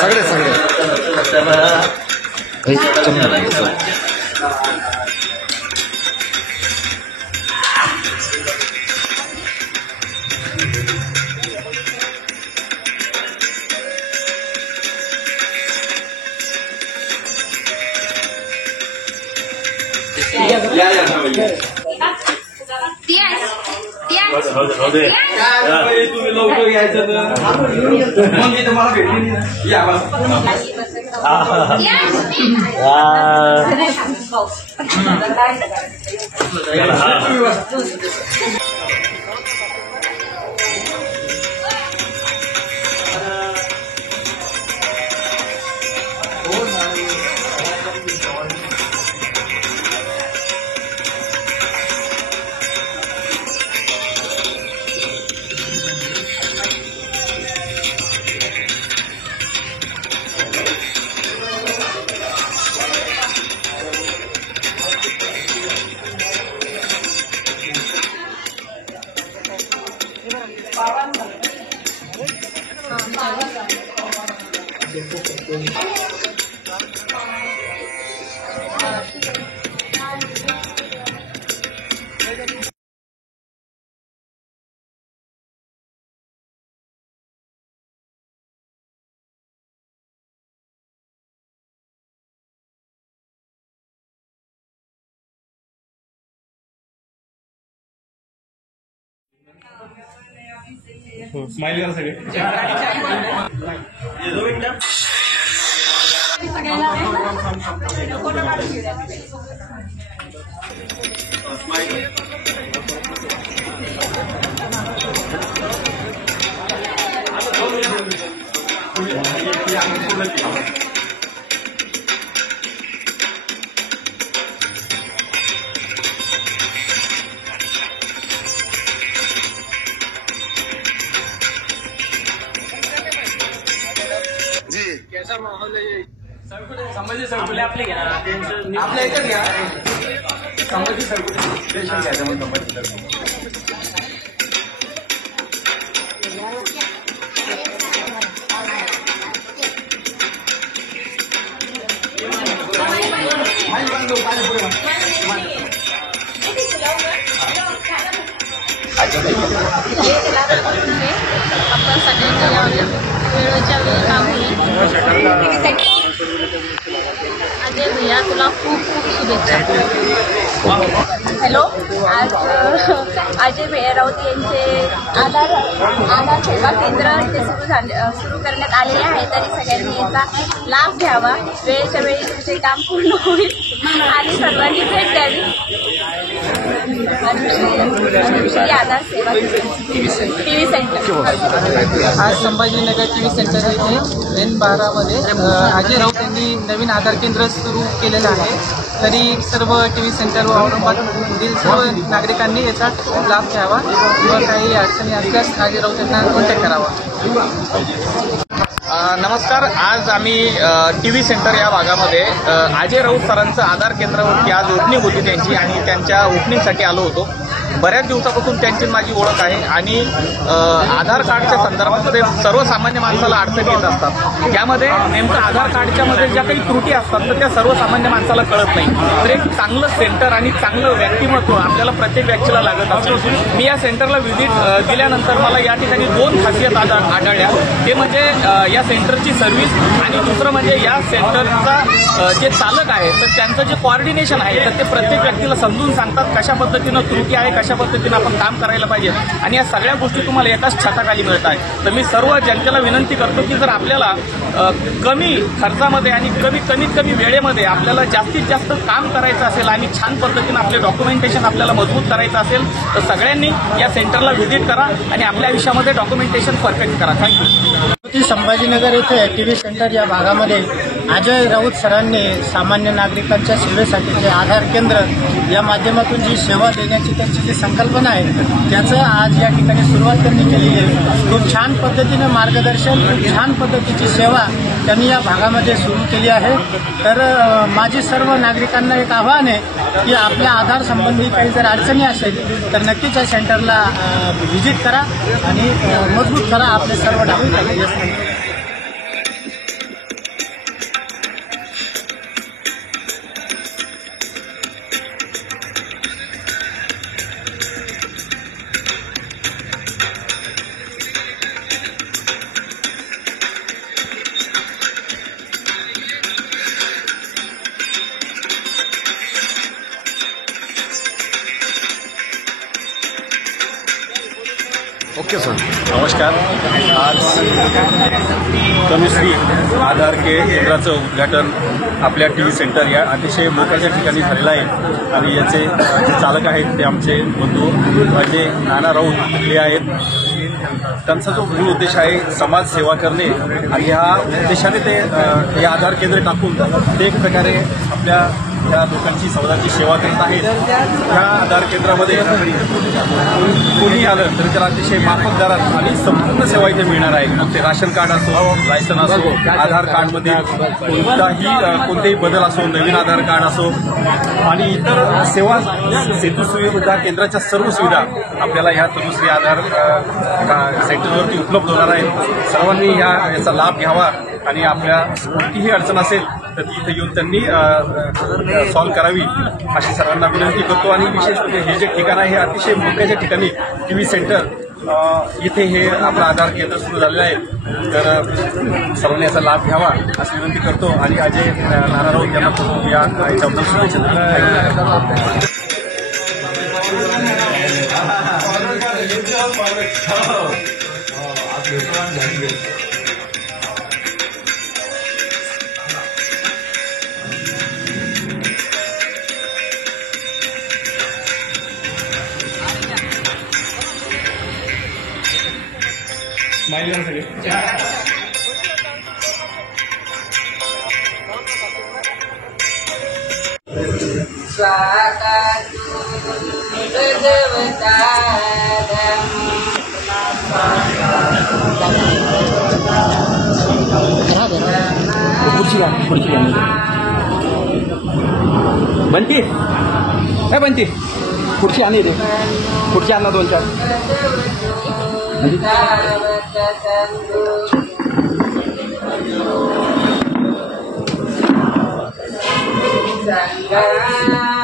सगळे सगळे तुम्ही लवकर यायचं मग मी तुम्हाला भेटली नाही या स्माइल करा सगळे कैसा माहौल है ये संभाजी सरकुले आपले घ्या आपल्या इकडे घ्या संभाजी सरकुले घ्यायचं मग संभाजी आपण सगळ्यांच्या यावर वेळेच्या वेळी काम होईल. अजय भैया तुला खूप खूप शुभेच्छा. हॅलो, आज अजय भैया राऊत यांचे आधार सेवा केंद्र ते सुरू करण्यात आलेले आहे. तरी सगळ्यांनी याचा लाभ घ्यावा. वेळेच्या वेळी तुमचे काम पूर्ण होईल आणि सर्वांनी भेट द्यावी. आधार सेवा टीव्ही सेंटर आज संभाजीनगर टीव्ही सेंटर येथे N12 मध्ये अजय राऊत यांनी नवीन आधार केंद्र सुरू केलेलं आहे. तरी सर्व टीव्ही सेंटर व औरंगाबादमधील सर्व नागरिकांनी याचा लाभ घ्यावा किंवा काही अडचणी असल्यास अजय राऊत यांना कॉन्टॅक्ट करावा. नमस्कार. आज आम्ही टीव्ही सेंटर या भागामध्ये अजय राऊत सरांचं आधार केंद्रावरती आज ओपनिंग होती त्यांची आणि त्यांच्या ओपनिंगसाठी आलो होतो. बऱ्याच दिवसापासून त्यांची माझी ओळख आहे आणि आधार कार्डच्या संदर्भामध्ये सर्वसामान्य माणसाला अडचणी येत असतात. त्यामध्ये नेमकं आधार कार्डच्या मध्ये ज्या काही त्रुटी असतात तर त्या सर्वसामान्य माणसाला कळत नाही. तर एक चांगलं सेंटर आणि चांगलं व्यक्तिमत्व आपल्याला प्रत्येक व्यक्तीला लागत असतं. मी या सेंटरला व्हिजिट दिल्यानंतर मला या ठिकाणी दोन खासियत आढळल्या. ते म्हणजे या सेंटरची सर्व्हिस आणि दुसरं म्हणजे या सेंटरचा जे चालक आहे तर त्यांचं जे कोऑर्डिनेशन आहे तर ते प्रत्येक व्यक्तीला समजून सांगतात कशा पद्धतीनं त्रुटी आहे, कशा पद्धतीनं आपण काम करायला पाहिजे आणि या सगळ्या गोष्टी तुम्हाला एकाच छताखाली मिळत आहे. तर मी सर्व जनतेला विनंती करतो की जर आपल्याला कमी खर्चामध्ये आणि कमीत कमी वेळेमध्ये आपल्याला जास्तीत जास्त काम करायचं असेल आणि छान पद्धतीनं आपले डॉक्युमेंटेशन आपल्याला मजबूत करायचं असेल तर सगळ्यांनी या सेंटरला व्हिजिट करा आणि आपल्या आयुष्यामध्ये डॉक्युमेंटेशन परफेक्ट करा. थँक्यू. संभाजीनगर येथे टीव्ही सेंटर या भागामध्ये अजय राऊत सरांनी सामान्य नागरिकांच्या सेवेसाठी जे आधार केंद्र या माध्यमातून जी सेवा देण्याची त्यांची जी संकल्पना आहे त्याचं आज या ठिकाणी सुरुवात त्यांनी केलेली आहे. खूप छान पद्धतीने मार्गदर्शन, खूप छान पद्धतीची सेवा त्यांनी या भागामध्ये सुरू केली आहे. तर माझी सर्व नागरिकांना एक आव्हान आहे की आपल्या आधार संबंधी काही जर अडचणी असेल तर नक्कीच या सेंटरला व्हिजिट करा आणि मजबूत करा आपले सर्व नागरिक. Okay sir. नमस्कार. आज तनुश्री आधार केंद्राचं उद्घाटन आपल्या टीव्ही सेंटर या अतिशय मोठ्या ठिकाणी झालेलं आहे आणि याचे जे चालक आहेत ते आमचे बंधू अजय नाना राऊत हे आहेत. त्यांचा जो मूळ उद्देश आहे समाजसेवा करणे आणि ह्या उद्देशाने ते हे आधार केंद्र टाकून ते एक प्रकारे आपल्या या लोकांची समाजाची सेवा करत आहेत. ह्या आधार केंद्रामध्ये कोणी आलं तरी त्याला अतिशय माफक दरात आणि संपूर्ण सेवा इथे मिळणार आहे. मग ते राशन कार्ड असो, लायसन असो, आधार कार्डमध्ये कोणतेही बदल असो, नवीन आधार कार्ड असो आणि इतर सेवा सेतू सुविधा केंद्राच्या सर्व सुविधा आपल्याला ह्या तनुश्री आधार सेंटरवरती उपलब्ध होणार आहेत. सर्वांनी याचा लाभ घ्यावा आणि आपल्या कोणतीही अडचण असेल तर ती इथे येऊन त्यांनी सॉल्व्ह करावी अशी सर्वांना विनंती करतो. आणि विशेष म्हणजे हे जे ठिकाण आहे हे अतिशय मोठ्याच्या ठिकाणी टीव्ही सेंटर इथे हे आपलं आधार केंद्र सुरू झालेलं आहे. तर सर्वांनी याचा लाभ घ्यावा अशी विनंती करतो आणि अजय नाना राऊत यांना या याच्याबद्दल शुभेच्छा. बनती काय बनती पुढची आणि दे पुढची आणा 2-4 संगा